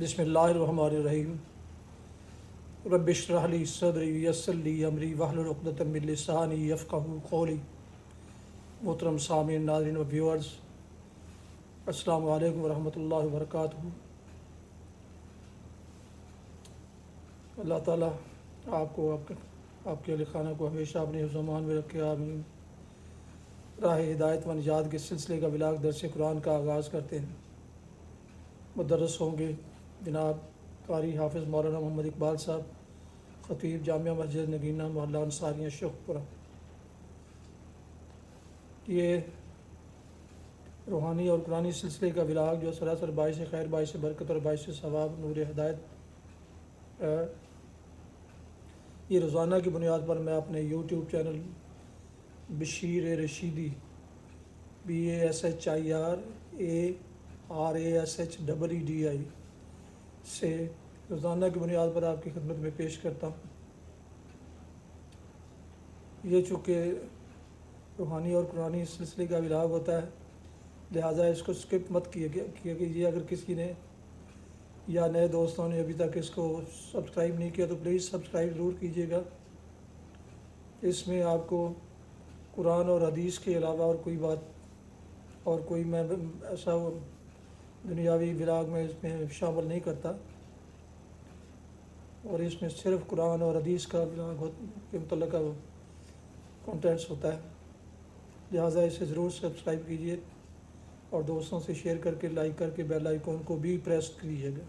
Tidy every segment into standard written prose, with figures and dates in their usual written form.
بسم اللہ الرحمن الرحیم رب اشرح لی صدری ویسر لی امری واحلل عقدۃ من لسانی یفقہوا قولی۔ محترم سامعین، ناظرین و ویورز، السلام علیکم ورحمۃ اللہ وبرکاتہ۔ اللہ تعالیٰ آپ کو آپ کے اہل خانہ کو ہمیشہ اپنے حفظ و امان میں رکھے، آمین۔ راہ ہدایت و نجات کے سلسلے کا بلاغ درس قرآن کا آغاز کرتے ہیں۔ مدرس ہوں گے جناب قاری حافظ مولانا محمد اقبال صاحب، خطیب جامعہ مسجد نگینہ محلہ انصاریہ شیخ پورہ۔ یہ روحانی اور قرآنی سلسلے کا بلاغ جو سراسر باعث خیر، باعث برکت اور باعث ثواب، نور ہدایت ہے، یہ روزانہ کی بنیاد پر میں اپنے YouTube channel Bashir Rashidi BASHIRARASHEEDI سے روزانہ کی بنیاد پر آپ کی خدمت میں پیش کرتا ہوں۔ یہ چونکہ روحانی اور قرآنی سلسلے کا بلاغ ہوتا ہے، لہٰذا اس کو سکپ مت کیا کیجیے۔ اگر کسی نے یا نئے دوستوں نے ابھی تک اس کو سبسکرائب نہیں کیا تو پلیز سبسکرائب ضرور کیجیے گا۔ اس میں آپ کو قرآن اور حدیث کے علاوہ اور کوئی بات اور کوئی میں ایسا دنیاوی بلاغ میں اس میں شامل نہیں کرتا، اور اس میں صرف قرآن اور حدیث کا بلاغ کے متعلقہ کنٹینٹس ہوتا ہے، لہٰذا اسے ضرور سبسکرائب کیجیے اور دوستوں سے شیئر کر کے، لائک کر کے بیل آئیکن کو بھی پریس کیجیے گا۔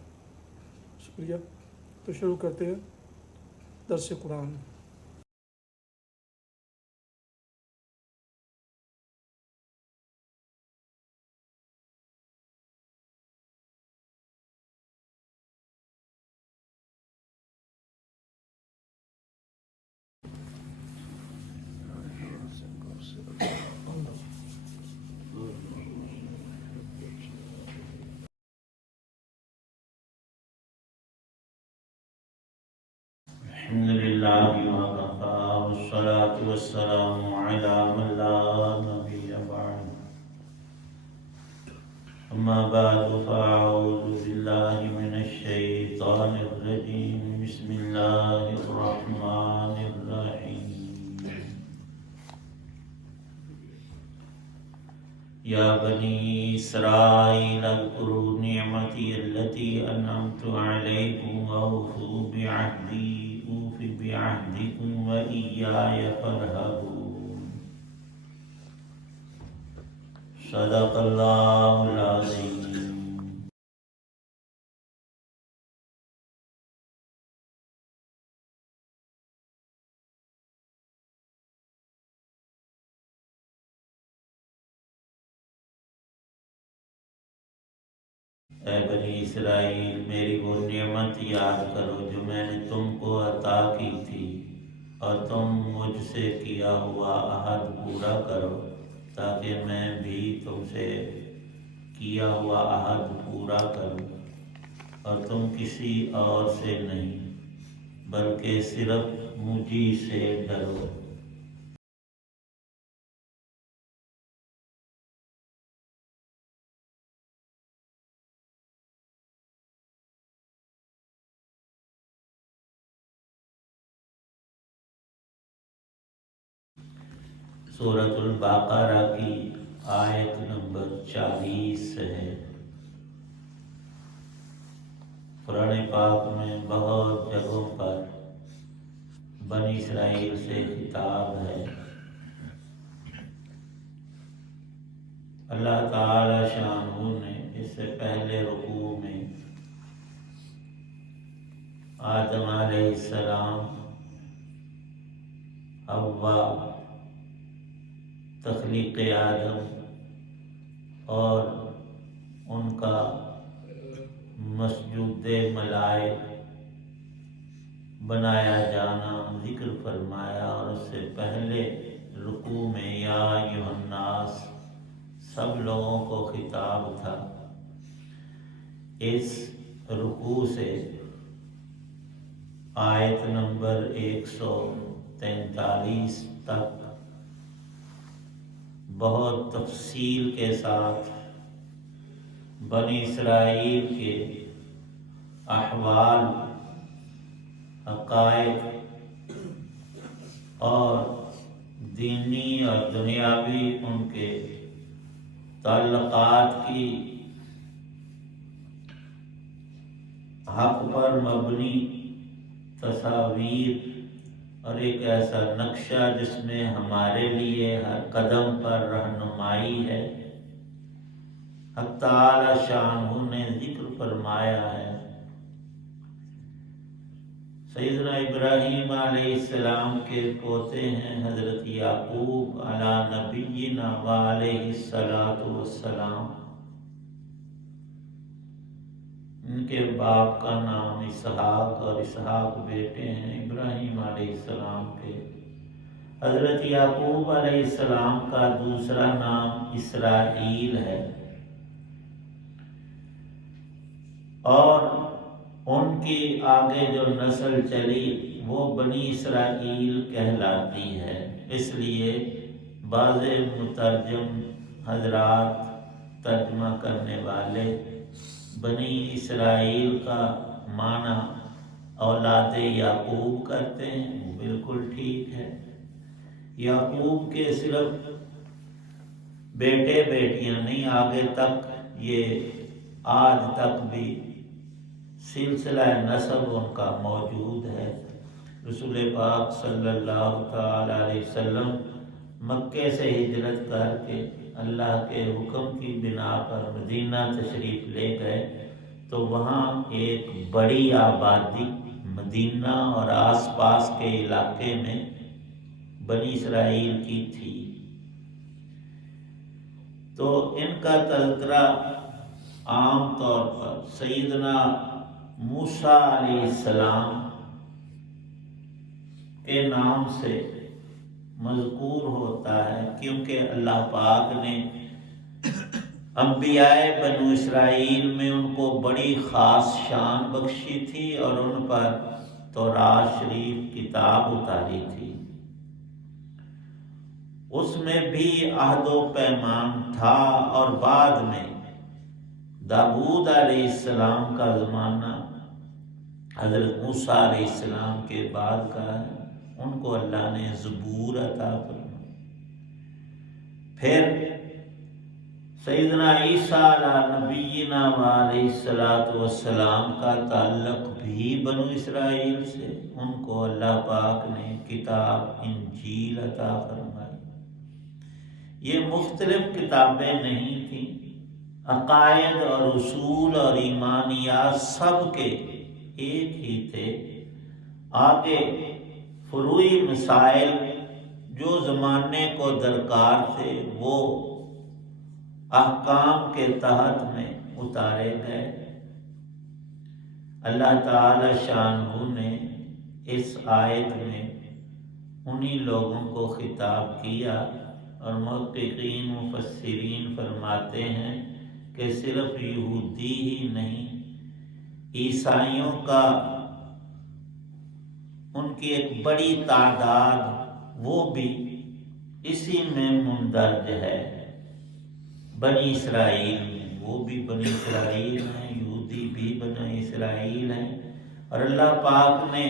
شکریہ۔ تو شروع کرتے ہیں درس قرآن۔ الحمد لله وكفى والصلاة والسلام على من لا نبي بعد، أما بعد فأعوذ بالله من الشيطان الرجيم، بسم الله الرحمن الرحيم۔ يا بني إسرائيل اذكروا نعمتي التي أنعمت عليكم وأوفوا بعهدي أوف بعهدكم وإياي فارهبون۔ صدق الله العظيم۔ اے بنی اسرائیل، میری وہ نعمت یاد کرو جو میں نے تم کو عطا کی تھی، اور تم مجھ سے کیا ہوا عہد پورا کرو، تاکہ میں بھی تم سے کیا ہوا عہد پورا کروں، اور تم کسی اور سے نہیں بلکہ صرف مجھی سے ڈرو۔ سورۃ البقرہ کی آیت نمبر 40 ہے۔ قرآن پاک میں بہت جگہوں پر بنی اسرائیل سے خطاب ہے۔ اللہ تعالی شانہ نے اس سے پہلے رکوع میں آدم علیہ السلام، حوا، تخلیق آدم اور ان کا مسجود ملائک بنایا جانا ذکر فرمایا، اور اس سے پہلے رکوع میں یا ایھا الناس سب لوگوں کو خطاب تھا۔ اس رکوع سے آیت نمبر 143 تک بہت تفصیل کے ساتھ بنی اسرائیل کے احوال، عقائد اور دینی اور دنیاوی ان کے تعلقات کی حق پر مبنی تصاویر اور ایک ایسا نقشہ جس میں ہمارے لیے ہر قدم پر رہنمائی ہے، حق تعالی شانہ نے ذکر فرمایا ہے۔ سیدنا ابراہیم علیہ السلام کے پوتے ہیں حضرت یعقوب علی نبینا وعلیہ الصلاۃ والسلام۔ ان کے باپ کا نام اسحاق اور اسحاق بیٹے ہیں ابراہیم علیہ السلام کے۔ حضرت یعقوب علیہ السلام کا دوسرا نام اسرائیل ہے، اور ان کی آگے جو نسل چلی وہ بنی اسرائیل کہلاتی ہے۔ اس لیے بعض مترجم حضرات، ترجمہ کرنے والے، بنی اسرائیل کا معنی اولاد یعقوب کرتے ہیں، وہ بالکل ٹھیک ہے۔ یعقوب کے صرف بیٹے بیٹیاں نہیں، آگے تک یہ آج تک بھی سلسلہ نسب ان کا موجود ہے۔ رسول پاک صلی اللہ تعالی علیہ وسلم مکے سے ہجرت کر کے اللہ کے حکم کی بنا پر مدینہ تشریف لے گئے، تو وہاں ایک بڑی آبادی مدینہ اور آس پاس کے علاقے میں بنی اسرائیل کی تھی۔ تو ان کا تذکرہ عام طور پر سیدنا موسیٰ علیہ السلام کے نام سے مذکور ہوتا ہے، کیونکہ اللہ پاک نے انبیاء بنو اسرائیل میں ان کو بڑی خاص شان بخشی تھی اور ان پر تورات شریف کتاب اتاری تھی۔ اس میں بھی عہد و پیمان تھا، اور بعد میں داؤد علیہ السلام کا زمانہ حضرت موسیٰ علیہ السلام کے بعد کا ہے، ان کو اللہ نے زبور عطا فرمائی۔ پھر سیدنا عیسیٰ علیہ نبینا علیہ الصلاۃ والسلام کا تعلق بھی بنو اسرائیل سے، ان کو اللہ پاک نے کتاب انجیل عطا فرمائی۔ یہ مختلف کتابیں نہیں تھیں، عقائد اور اصول اور ایمانیات سب کے ایک ہی تھے۔ آگے فروعی مسائل جو زمانے کو درکار تھے وہ احکام کے تحت میں اتارے گئے۔ اللہ تعالی شانہ نے اس آیت میں انہی لوگوں کو خطاب کیا، اور محققین مفسرین فرماتے ہیں کہ صرف یہودی ہی نہیں، عیسائیوں کا ان کی ایک بڑی تعداد وہ بھی اسی میں مندرج ہے۔ بنی اسرائیل میں وہ بھی بنی اسرائیل ہیں، یہودی بھی بنی اسرائیل ہیں، اور اللہ پاک نے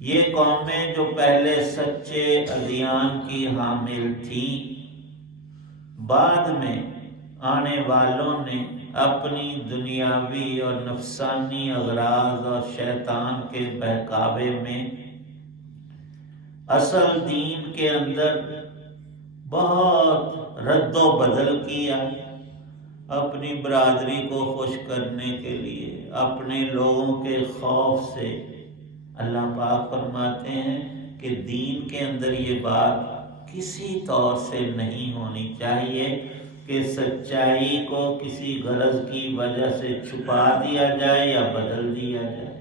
یہ قومیں جو پہلے سچے ادیان کی حامل تھیں، بعد میں آنے والوں نے اپنی دنیاوی اور نفسانی اغراض اور شیطان کے بہکاوے میں اصل دین کے اندر بہت رد و بدل کیا، اپنی برادری کو خوش کرنے کے لیے، اپنے لوگوں کے خوف سے۔ اللہ پاک فرماتے ہیں کہ دین کے اندر یہ بات کسی طور سے نہیں ہونی چاہیے کہ سچائی کو کسی غرض کی وجہ سے چھپا دیا جائے یا بدل دیا جائے۔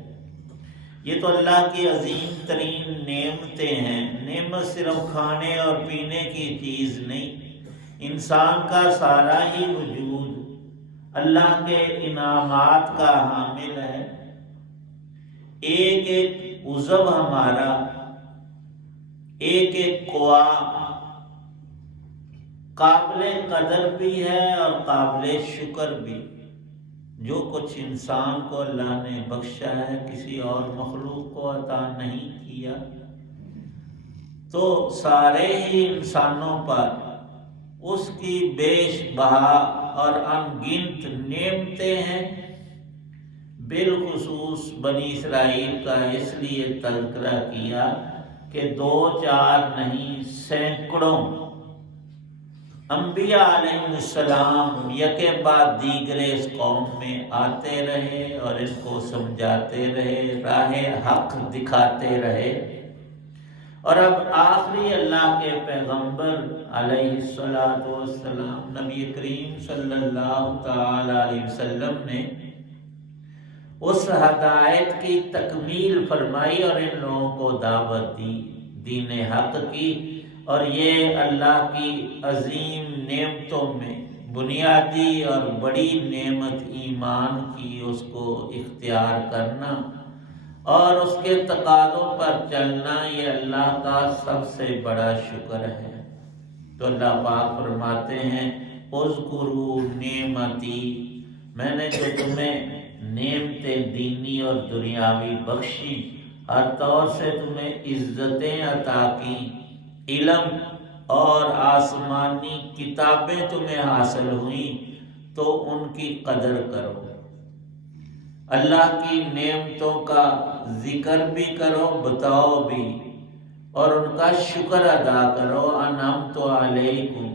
یہ تو اللہ کی عظیم ترین نعمتیں ہیں۔ نعمت صرف کھانے اور پینے کی چیز نہیں، انسان کا سارا ہی وجود اللہ کے انعامات کا حامل ہے۔ ایک ایک عضو ہمارا، ایک ایک قوا قابل قدر بھی ہے اور قابل شکر بھی۔ جو کچھ انسان کو اللہ نے بخشا ہے کسی اور مخلوق کو عطا نہیں کیا، تو سارے ہی انسانوں پر اس کی بیش بہا اور انگنت نعمتیں ہیں۔ بالخصوص بنی اسرائیل کا اس لیے تذکرہ کیا کہ 2-4 نہیں، سینکڑوں انبیاء علیہ السلام یکے بعد دیگرے اس قوم میں آتے رہے اور اس کو سمجھاتے رہے، راہ حق دکھاتے رہے، اور اب آخری اللہ کے پیغمبر علیہ السلام نبی کریم صلی اللہ تعالی علیہ وسلم نے اس ہدایت کی تکمیل فرمائی اور ان لوگوں کو دعوت دی دین حق کی، اور یہ اللہ کی عظیم نعمتوں میں بنیادی اور بڑی نعمت ایمان کی اس کو اختیار کرنا اور اس کے تقاضوں پر چلنا، یہ اللہ کا سب سے بڑا شکر ہے۔ تو اللہ پاک فرماتے ہیں اذکروا نعمتی، میں نے جو تمہیں نعمتیں دینی اور دنیاوی بخشی، ہر طور سے تمہیں عزتیں عطا کی، علم اور آسمانی کتابیں تمہیں حاصل ہوئیں، تو ان کی قدر کرو، اللہ کی نعمتوں کا ذکر بھی کرو، بتاؤ بھی، اور ان کا شکر ادا کرو۔ انعمت علیکم،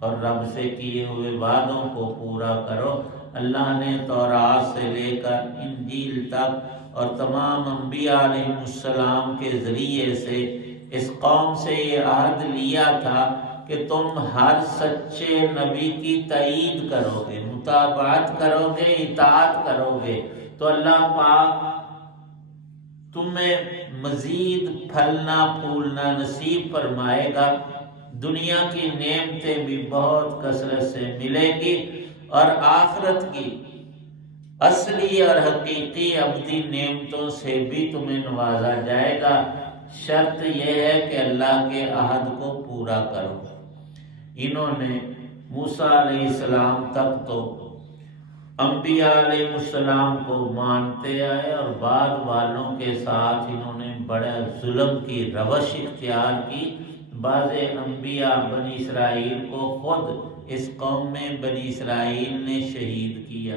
اور رب سے کیے ہوئے وعدوں کو پورا کرو۔ اللہ نے تورات سے لے کر انجیل تک اور تمام انبیاء علیہ السلام کے ذریعے سے اس قوم سے یہ عہد لیا تھا کہ تم ہر سچے نبی کی تائید کرو گے، متابعت کرو گے، اطاعت کرو گے، تو اللہ پاک تمہیں مزید پھلنا پھولنا نصیب فرمائے گا، دنیا کی نعمتیں بھی بہت کثرت سے ملیں گی، اور آخرت کی اصلی اور حقیقی ابدی نعمتوں سے بھی تمہیں نوازا جائے گا۔ شرط یہ ہے کہ اللہ کے عہد کو پورا کرو۔ انہوں نے موسیٰ علیہ السلام تک تو انبیاء علیہ السلام کو مانتے آئے، اور بعد والوں کے ساتھ انہوں نے بڑا ظلم کی روش اختیار کی۔ بعض انبیاء بنی اسرائیل کو خود اس قوم میں بنی اسرائیل نے شہید کیا۔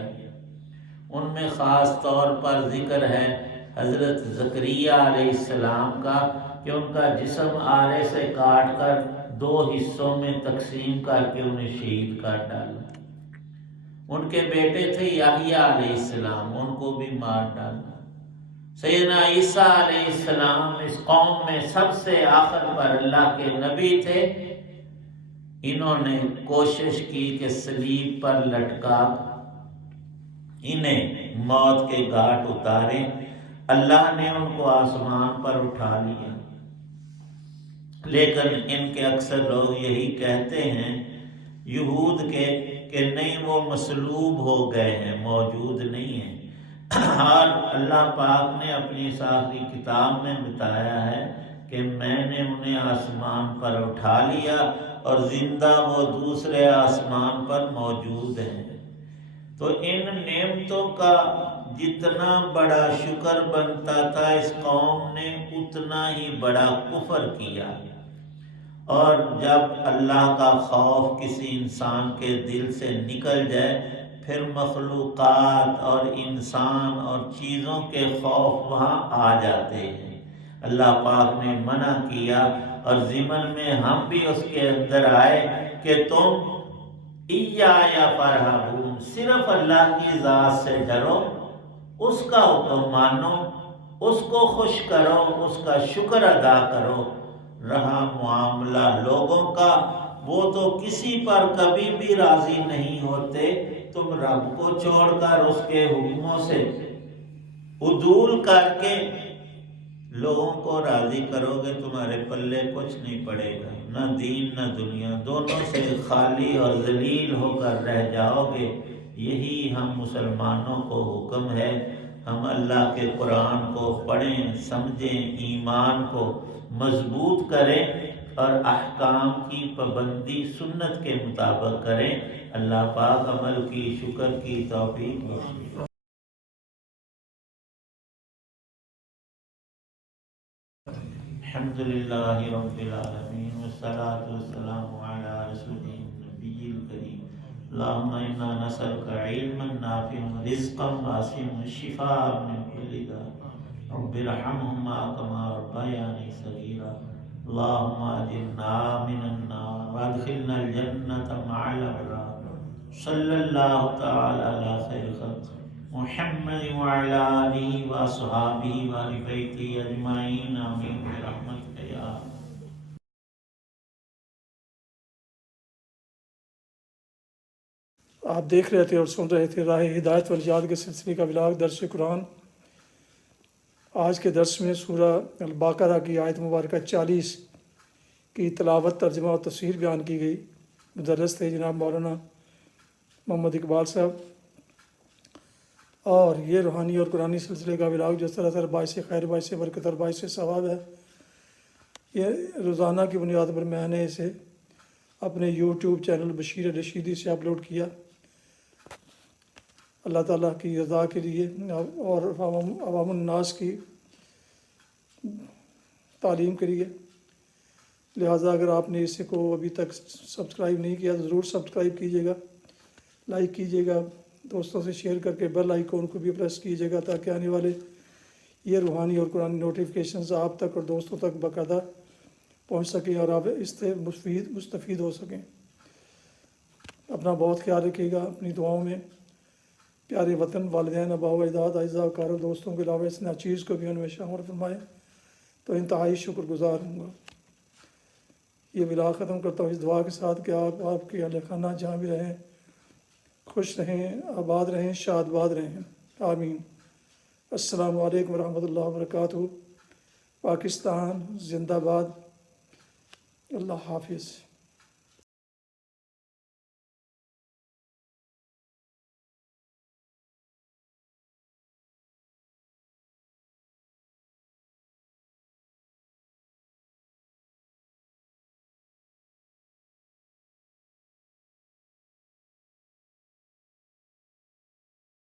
ان میں خاص طور پر ذکر ہے حضرت زکریا علیہ السلام کا، کہ ان کا جسم آرے سے کاٹ کر 2 حصوں میں تقسیم کر کے انہیں شہید کر ڈالا۔ ان کے بیٹے تھے یحییٰ علیہ السلام، ان کو بھی مار ڈالا۔ سیدنا عیسیٰ علیہ السلام اس قوم میں سب سے آخر پر اللہ کے نبی تھے، انہوں نے کوشش کی کہ صلیب پر لٹکا انہیں موت کے گھاٹ اتاریں، اللہ نے ان کو آسمان پر اٹھا لیا۔ لیکن ان کے اکثر لوگ یہی کہتے ہیں یہود کے کہ نہیں، وہ مصلوب ہو گئے ہیں، موجود نہیں ہیں۔ اور اللہ پاک نے اپنی آخری کتاب میں بتایا ہے کہ میں نے انہیں آسمان پر اٹھا لیا، اور زندہ وہ دوسرے آسمان پر موجود ہیں۔ تو ان نعمتوں کا جتنا بڑا شکر بنتا تھا، اس قوم نے اتنا ہی بڑا کفر کیا۔ اور جب اللہ کا خوف کسی انسان کے دل سے نکل جائے، پھر مخلوقات اور انسان اور چیزوں کے خوف وہاں آ جاتے ہیں۔ اللہ پاک نے منع کیا، اور ضمن میں ہم بھی اس کے اندر آئے کہ تم ایایا فرحبون، صرف اللہ کی ذات سے ڈرو، اس کا حکم مانو، اس کو خوش کرو، اس کا شکر ادا کرو۔ رہا معاملہ لوگوں کا، وہ تو کسی پر کبھی بھی راضی نہیں ہوتے، تم رب کو چھوڑ کر اس کے حکموں سے عدول کر کے لوگوں کو راضی کرو گے، تمہارے پلے کچھ نہیں پڑے گا، نہ دین نہ دنیا، دونوں سے خالی اور ذلیل ہو کر رہ جاؤ گے۔ یہی ہم مسلمانوں کو حکم ہے، ہم اللہ کے قرآن کو پڑھیں، سمجھیں، ایمان کو مضبوط کریں، اور احکام کی پابندی سنت کے مطابق کریں۔ اللہ پاک عمل کی، شکر کی توفیق بخشے۔ الحمد للہ رب العالمین والصلاة والسلام علی رسولہ النبی الکریم۔ اللہم انا نسألک علما نافعا رزقا واسعا شفاء من کل داء رب ارحمہما کما ربیانی صغیرا۔ اللہم اجرنا من النار وادخلنا الجنة مع الابرار۔ صلی اللہ تعالی علی خیر خلق محمد وعلى آلہ واصحابہ وآل بیتہ اجمعین آمین برحمتک یا ارحم۔ آپ دیکھ رہے تھے اور سن رہے تھے راہ ہدایت والجہاد کے سلسلے کا ولاگ درس قرآن۔ آج کے درس میں سورہ البقرہ کی آیت مبارکہ 40 کی تلاوت، ترجمہ اور تفسیر بیان کی گئی۔ مدرس تھے جناب مولانا محمد اقبال صاحب، اور یہ روحانی اور قرآنی سلسلے کا ولاگ جس طرح باعث خیر، باعث برکت اور باعث ثواب ہے، یہ روزانہ کی بنیاد پر میں نے اسے اپنے یوٹیوب چینل بشیر رشیدی سے اپلوڈ کیا۔ اللہ تعالیٰ کی رضا کے لیے اور عوام الناس کی تعلیم کے لیے، لہٰذا اگر آپ نے اسے کو ابھی تک سبسکرائب نہیں کیا تو ضرور سبسکرائب کیجیے گا، لائک کیجیے گا، دوستوں سے شیئر کر کے بیل آئیکن کو بھی پریس کیجیے گا تاکہ آنے والے یہ روحانی اور قرآنی نوٹیفیکیشنز آپ تک اور دوستوں تک باقاعدہ پہنچ سکیں اور آپ اس سے مستفید ہو سکیں۔ اپنا بہت خیال رکھیے گا، اپنی دعاؤں میں پیارے وطن، والدین، آباء و اجداد، اعزاء و اقارب، دوستوں کے علاوہ اس ناچیز کو بھی ان میں شامل فرمائے تو انتہائی شکر گزار ہوں گا۔ یہ ولاگ ختم کرتا ہوں اس دعا کے ساتھ کہ آپ کے اہل خانہ جہاں بھی رہیں خوش رہیں، آباد رہیں، شاد باد رہیں، آمین۔ السلام علیکم ورحمۃ اللہ وبرکاتہ۔ پاکستان زندہ باد۔ اللہ حافظ۔